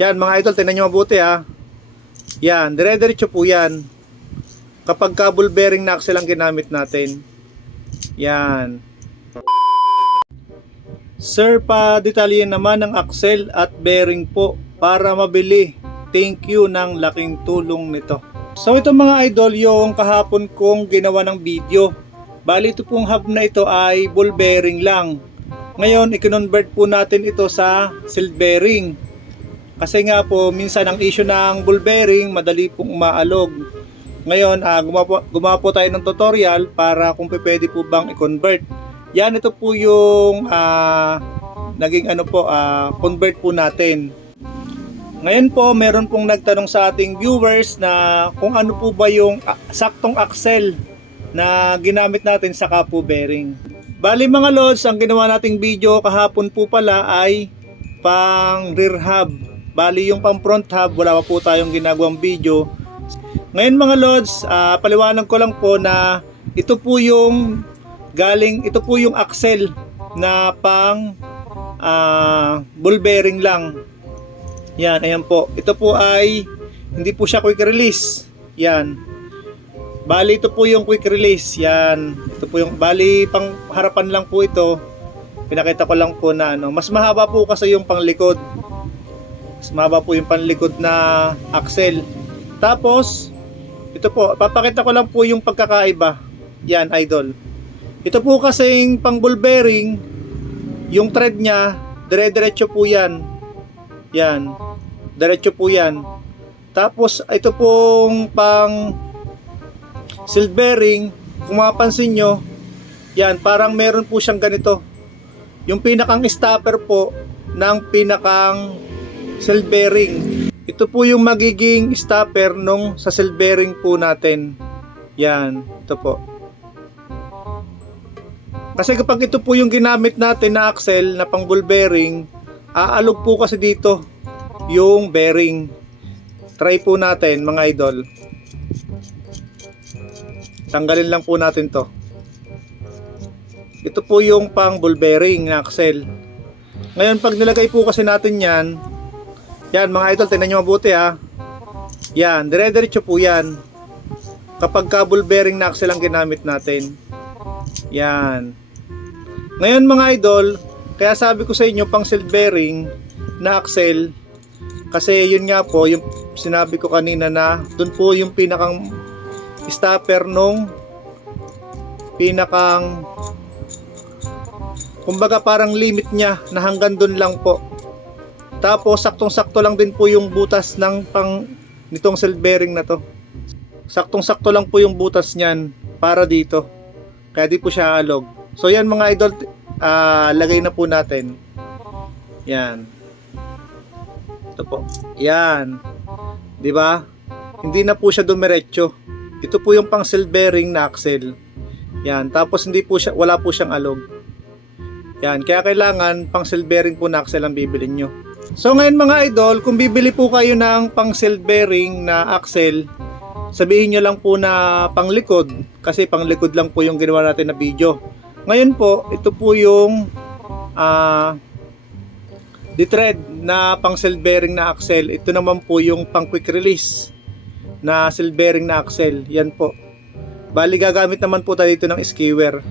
Yan mga idol, tingnan nyo mabuti ha. Yan, dire-diretso po yan. Kapag ka ball bearing na axle ang ginamit natin. Yan. Sir, pa detalye naman ng axle at bearing po para mabili. Thank you ng laking tulong nito. So ito mga idol yung kahapon kong ginawa ng video. Bali ito pong hub na ito ay ball bearing lang. Ngayon, i-convert po natin ito sa seal bearing. Kasi nga po, minsan ang issue ng ball bearing, madali pong umaalog. Ngayon, ah, gumawa, gumawa po tayo ng tutorial para kung pwede po bang i-convert. Yan, ito po yung ah, naging ano po, ah, convert po natin. Ngayon po, meron pong nagtanong sa ating viewers na kung ano po ba yung saktong axle na ginamit natin sa kapo bearing. Bali mga lods, ang ginawa nating video kahapon po pala ay pang rear hub. Bali yung pang front hub, wala pa po tayong ginagawang video. Ngayon mga lods, ah, paliwanag ko lang po na ito po yung galing, ito po yung axle na pang ah, ball bearing lang. Yan, ayan po. Ito po ay hindi po siya quick release. Yan. Bali ito po yung quick release. Yan. Ito po yung bali pang harapan lang po ito. Pinakita ko lang po na ano, mas mahaba po kasi yung panglikod. Mas mahaba po yung panlikod na axle. Tapos ito po, papakita ko lang po yung pagkakaiba. Yan, idol. Ito po kasing pang ball bearing, yung thread niya, dire-diretso po yan. Yan. Diretso po yan. Tapos, ito pong pang seal bearing, kung mapapansin nyo, yan, parang meron po siyang ganito. Yung pinakang stopper po ng pinakang seal bearing. Ito po yung magiging stopper nung sa seal bearing po natin. Yan, ito po. Kasi kapag ito po yung ginamit natin na axle na pang ball bearing, aalog po kasi dito yung bearing. Try po natin mga idol. Tanggalin lang po natin to. Ito po yung pang ball bearing na axle. Ngayon pag nilagay po kasi natin yan, yan mga idol, tingnan nyo mabuti ha. Yan, dire-diretso po yan. Kapag ka ball bearing na axle ang ginamit natin. Yan. Ngayon mga idol, kaya sabi ko sa inyo pang seal bearing na axle kasi yun nga po yung sinabi ko kanina na doon po yung pinakang stopper nung pinakang kumbaga parang limit niya na hanggang doon lang po. Tapos saktong-sakto lang din po yung butas ng pang nitong seal bearing na to. Saktong-sakto lang po yung butas niyan para dito. Kaya di po siya alog. So yan mga idol, ah, lagay na po natin. Yan. Ito po. Yan. 'Di ba? Hindi na po siya dumiretso. Ito po yung pang seal bearing na axle. Yan. Tapos hindi po siya wala po siyang alog. Yan. Kaya kailangan pang seal bearing po na axle ang bibilin nyo. So ngayon mga idol, kung bibili po kayo ng pang seal bearing na axle, sabihin nyo lang po na panglikod kasi panglikod lang po yung ginawa natin na video. Ngayon po, ito po yung ah the na pang seal bearing na axle. Ito naman po yung pang quick release na seal bearing na axle. Yan po. Bali gagamit naman po tayo dito ng skewer.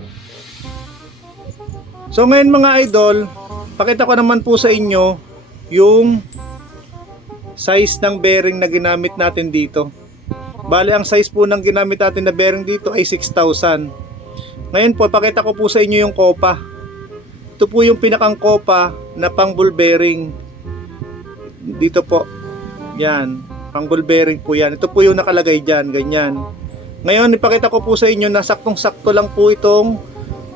So ngayon mga idol, pakita ko naman po sa inyo yung size ng bearing na ginamit natin dito. Bali ang size po ng ginamit natin na bearing dito ay 6,000. Ngayon po, pakita ko po sa inyo yung kopa. Ito po yung pinakang kopa na pang ball bearing. Dito po. Yan. Pang ball bearing po yan. Ito po yung nakalagay dyan. Ganyan. Ngayon, ipakita ko po sa inyo na saktong-sakto lang po itong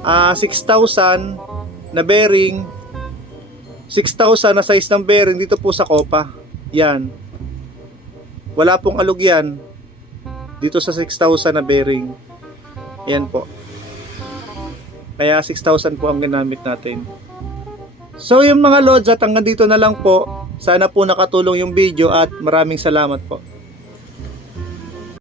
ah, 6,000 na bearing. 6,000 na size ng bearing dito po sa kopa. Yan. Wala pong alog yan. Dito sa 6,000 na bearing. Yan po. Kaya 6,000 po ang ginamit natin. So yung mga lods at hanggang dito na lang po. Sana po nakatulong yung video at maraming salamat po.